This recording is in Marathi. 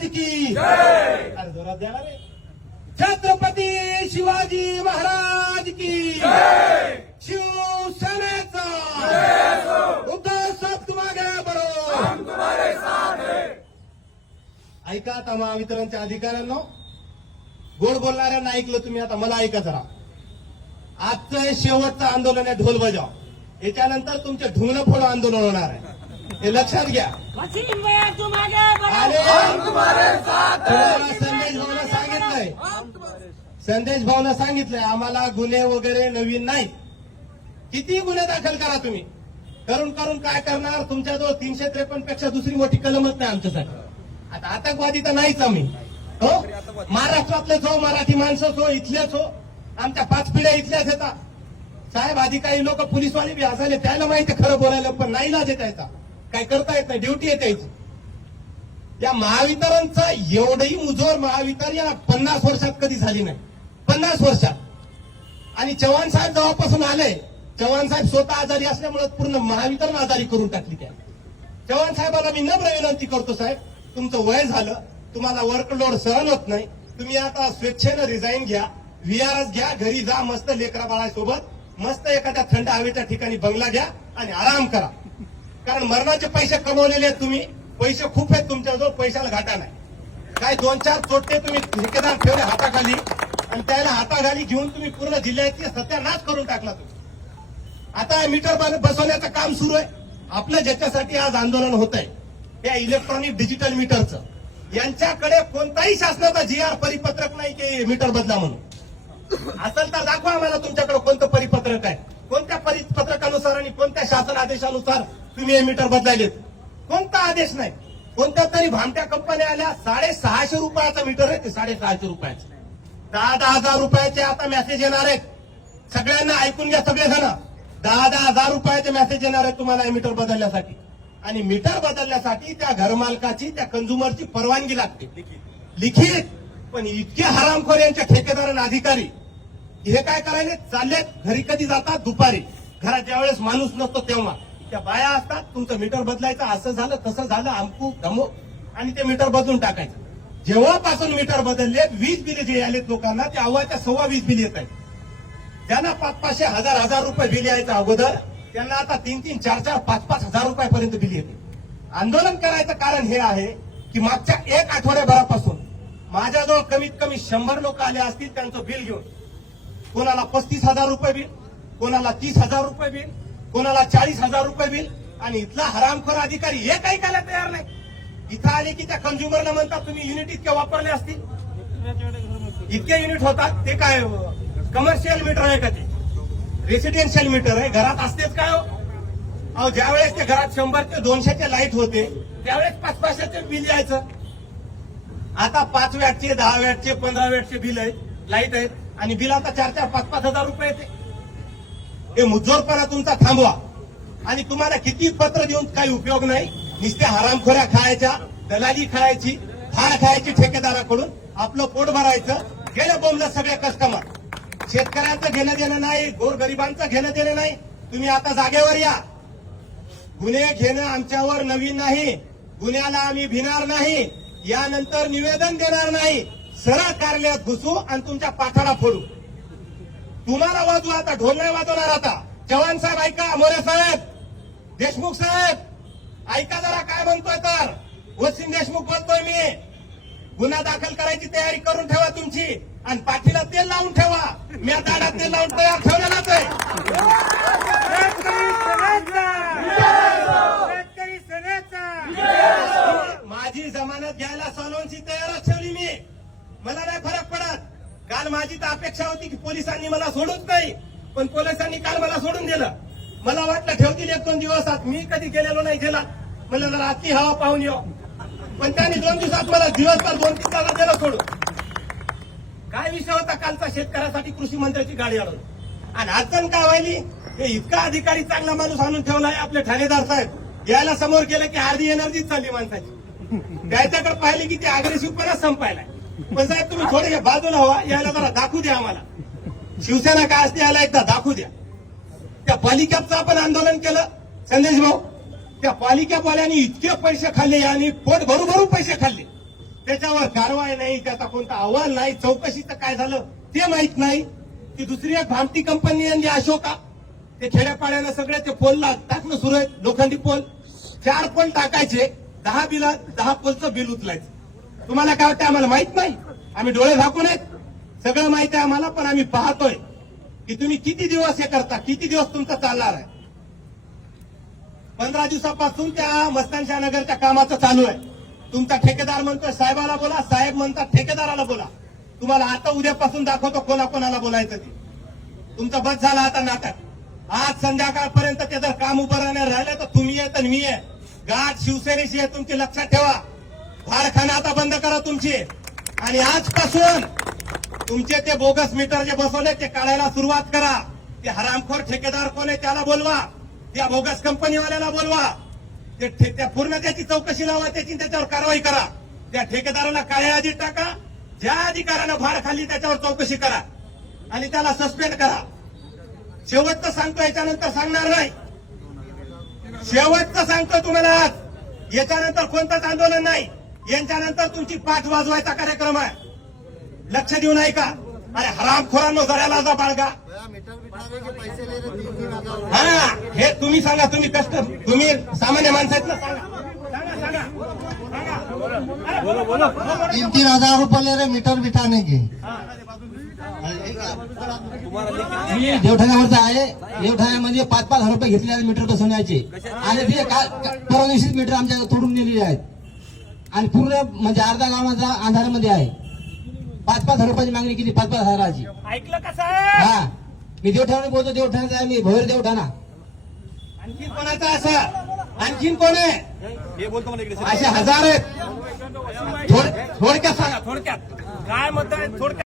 महाराज की अरे जोरात द्या ना रे. छत्रपती शिवाजी महाराज की शिवसेनेचा उद्धव साहेब तुम्हारे बडो. ऐका आता महावितरणच्या अधिकाऱ्यांनो, गोड बोलणाऱ्यांना ऐकलं तुम्ही. आता मला ऐका जरा. आजचं हे शेवटचं आंदोलन आहे ढोल बजाव. याच्यानंतर तुमचे ढुंगण फोडो आंदोलन होणार आहे, हे लक्षात घ्या. वसीम तुम्हारे अरे तुम्हाला संदेश भाऊनं सांगितलंय आम्हाला गुन्हे वगैरे नवीन नाही. किती गुन्हे दाखल करा तुम्ही, करून करून काय करणार. तुमच्याजवळ 353 पेक्षा दुसरी मोठी कलमच नाही आमच्यासाठी. आता आतंकवादी तर नाहीच आम्ही. हो, महाराष्ट्रातलेच हो, मराठी माणसंच हो, इथलेच हो, आमच्या 5 पिढ्या इथल्याच येतात. साहेब आधी काही लोक पोलीसवाले बी असायले, त्याला माहिती खरं बोलायला, पण नाही लाज येत यायचा, काय करता येत नाही, ड्युटी येत यायची. या महावितरणचा एवढंही मुजोर महावितरण या 50 वर्षात कधी झाली नाही. 50 वर्षात. आणि चव्हाण साहेब जेव्हापासून आले, चव्हाण साहेब स्वतः आजारी असल्यामुळे पूर्ण महावितरण आजारी करून टाकली. त्या चव्हाण साहेबांना मी नम्र विनंती करतो, साहेब तुमचं वय झालं, तुम्हाला वर्कलोड सहन होत नाही, तुम्ही आता स्वेच्छेनं रिझाईन घ्या, व्हीआरएस घ्या, घरी जा, मस्त लेकरा बाळासोबत मस्त एखाद्या थंड हवेच्या ठिकाणी बंगला घ्या आणि आराम करा. कारण मरणाचे पैसे कमवलेले आहेत तुम्ही, पैसे खूप आहेत तुमच्याजवळ, पैशाला घाटा नाही. काय 2-4 तोटे तुम्ही ठेकेदार ठेवले हाताखाली, आणि त्याला हाताखाली घेऊन तुम्ही पूर्ण जिल्ह्याची सत्यानाश करून टाकला तुम्ही. आता मीटर बसवण्याचं काम सुरू आहे आपलं, ज्याच्यासाठी आज आंदोलन होत आहे, या इलेक्ट्रॉनिक डिजिटल मीटरचं. यांच्याकडे कोणताही शासनाचा जीआर परिपत्रक नाही की मीटर बदला म्हणून. असेल तर दाखवा आम्हाला तुमच्याकडे कोणतं परिपत्रक आहे, कोणत्या परिपत्रकानुसार आणि कोणत्या शासन आदेशानुसार तुम्ही हे मीटर बदलायलेत. कोणता आदेश नाही. कोणत्या तरी भामट्या कंपन्या आल्या, 650 रुपयाचं मीटर आहे ते, 650 रुपयाचं. 10-10 हजार रुपयाचे आता मेसेज येणार आहेत. सगळ्यांना ऐकून घ्या सगळेजण, 10-10 हजार रुपयाचे मेसेज येणार आहेत तुम्हाला हे मीटर बदलण्यासाठी. आणि मीटर बदलण्यासाठी त्या घरमालकाची, त्या कंझ्युमरची परवानगी लागते लिखित. पण इतके हरामखोर यांच्या ठेकेदारांना अधिकारी हे काय करायले चाललेत, घरी कधी जातात दुपारी, घरात ज्यावेळेस माणूस नसतो तेव्हा त्या बाया असतात, तुमचं मीटर बदलायचं, असं झालं तसं झालं, अमकू धमो, आणि ते मीटर बदलून टाकायचं. जेव्हापासून मीटर बदलले, वीज बिल जे आलेत लोकांना, ते अव्वाच्या 1.25 वीज बिल येत आहेत. ज्यांना 500-500 हजार रुपये बिल यायचं अगोदर, त्यांना आता 3-3, 4-4, 5-5 हजार रुपयापर्यंत बिल येते. आंदोलन करायचं कारण हे आहे की मागच्या 1 आठवड्याभरापासून माझ्याजवळ कमीत कमी 100 लोक आले असतील त्यांचं बिल घेऊन. कोणाला 35,000 रुपये बिल, कोणाला 30,000 रुपये बिल, कोणाला 40,000 रुपये बिल. आणि इथला हरामखोर अधिकारी हे काही करायला तयार नाही. इथं आले की त्या कंझ्युमरला म्हणतात तुम्ही युनिट इतके वापरले असतील, इतके युनिट होतात. ते काय कमर्शियल मीटर आहे का, ते रेसिडेन्शियल मीटर आहे, घरात असतेच काय हो. ज्यावेळेस ते घरात 100 ते 200 लाईट होते, त्यावेळेस 500-500 बिल यायचं. आता 5 वॅटचे, 10 वॅटचे, 15 वॅटचे बिल आहेत, लाईट आहेत, आणि बिल आता 4-4, 5-5 हजार रुपये येते. हे मुजोरपणा तुमचा थांबवा. आणि तुम्हाला किती पत्र देऊन काही उपयोग नाही. नुसत्या हरामखोऱ्या खायच्या, दलाली खायची, फार खायची ठेकेदाराकडून, आपलं पोट भरायचं. गेलं बोंबलं सगळे कस्टमर. शेतकऱ्यांचं घेणं देणं नाही, गोरगरिबांचं घेणं देणं नाही. तुम्ही आता जागेवर या. गुन्हे घेणं आमच्यावर नवीन नाही, गुन्ह्याला आम्ही भिणार नाही. यानंतर निवेदन देणार नाही, सरळ कार्यालयात घुसू आणि तुमच्या पाठाला फोडू. तुम्हाला वाजू, आता ढोल नाही वाजवणार. आता चव्हाण साहेब ऐका, मोरे साहेब, देशमुख साहेब ऐका जरा काय म्हणतोय. तर वसीम देशमुख बोलतोय मी. गुन्हा दाखल करायची तयारी करून ठेवा तुमची, आणि पाठीला तेल लावून ठेवा. मी दाढात तेल लावून तयार ठेवलेलाच आहे. माझी जमानत घ्यायला सोनवणची तयारच ठेवली मी. मला नाही फरक पडत. काल माझी तर अपेक्षा होती की पोलिसांनी मला सोडूच नाही, पण पोलिसांनी काल मला सोडून दिलं. मला वाटलं ठेवतील 1-2 दिवसात. मी कधी गेलेलो नाही गेला, मला जरा आजची हवा पाहून येऊ. पण त्यांनी 2 दिवसात मला दिवसभर 2-3 तासात दिलं सोडून. काय विषय होता कालचा, शेतकऱ्यासाठी कृषी मंत्र्याची गाडी आणून. आणि अडचण काय व्हायली, हे इतका अधिकारी चांगला माणूस आणून ठेवलाय आपले ठाणेदार साहेब. यायला समोर गेलं की अर्धी एनर्जीच चालली माणसाची. त्याच्याकडे पाहिले की ते अग्रेसिव्हपणा संपायलाय. पण साहेब तुम्ही थोडे बाजूला व्हा, यायला जरा दाखवू द्या आम्हाला. शिवसेना काय असते याला एकदा दाखवू द्या. त्या पालिकेचं आपण आंदोलन केलं संदेश भाऊ, त्या पालिकेवाल्यांनी इतके पैसे खाल्ले आणि पोट भरू पैसे खाल्ले. त्याच्यावर कारवाई नाही, त्याचा कोणता अहवाल नाही, चौकशीचं काय झालं ते माहित नाही. ती दुसरी एक भामटी कंपनी आणली अशोका, ते खेड्यापाड्यानं सगळे ते पोलला टाकणं सुरू आहे, लोखंडी पोल 4 पोल टाकायचे, 10 पोलचं बिल उचलायचं. तुम्हाला काय वाटतं आम्हाला माहित नाही? आम्ही डोळे झाकून आहेत, सगळं माहित आहे आम्हाला, पण आम्ही पाहतोय की तुम्ही किती दिवस हे करता, किती दिवस तुमचं चालणार आहे. 15 दिवसापासून त्या मस्तानशाह नगरच्या कामाचं चालू आहे. तुमचा ठेकेदार म्हणतोय साहेबाला बोला, साहेब म्हणतात ठेकेदाराला बोला. तुम्हाला आता उद्यापासून दाखवतो कोणाकोणाला बोलायचं ते. तुमचं बस झाला आता नाटक. आज संध्याकाळपर्यंत ते जर काम उभं राहणार राहिलं तर तुम्ही आहे तर मी आहे. गाठ शिवसेनेची आहे तुमची, लक्षात ठेवा. भारखाना आता बंद करा तुमची, आणि आजपासून तुमचे ते बोगस मीटर जे बसवले ते काढायला सुरुवात करा. ते हरामखोर ठेकेदार कोण आहे त्याला बोलवा, त्या बोगस कंपनीवाल्याला बोलवा, त्या पूर्ण त्याची चौकशी लावा, त्याच्यावर कारवाई करा. त्या ठेकेदाराला काळ्या यादीत टाका, ज्या अधिकाऱ्यानं भार खाल्ली त्याच्यावर चौकशी करा आणि त्याला सस्पेंड करा. शेवटचं सांगतो, याच्यानंतर सांगणार नाही. शेवटचं सांगतो तुम्हाला आज, याच्यानंतर कोणतंच आंदोलन नाही. यांच्यानंतर तुमची पाठ वाजवायचा कार्यक्रम आहे, लक्ष देऊ नाही का? अरे हरामखोरांनो जराला जा बाळगा. हा, हे तुम्ही सांगा, तुम्ही कष्ट, तुम्ही सामान्य माणसात ना, सांगा. 3-3 हजार रुपये ले रहे मीटर बिठाने के. मी देवठाण्यावरचा आहे. देवठाण्यामध्ये 5-5 हजार रुपये घेतले मीटर बसवण्याचे, आणि ते परवा दिवशीच मीटर आमच्या तोडून नेलेले आहेत, आणि पूर्ण म्हणजे अर्धा गावाचा अंधारामध्ये आहे. 5-5 हजार रुपयाची मागणी केली, 5-5 हजाराची. ऐकलं का साहेब? हा, मी देवठाणे बोलतो, देवठाण्याचा आहे मी, भोयर देवठाणा. आणखी कोणाचं असं, आणखीन कोण आहे? असे हजार आहेत. थोडक्यात सांगा, थोडक्यात काय म्हणताय थोडक्यात?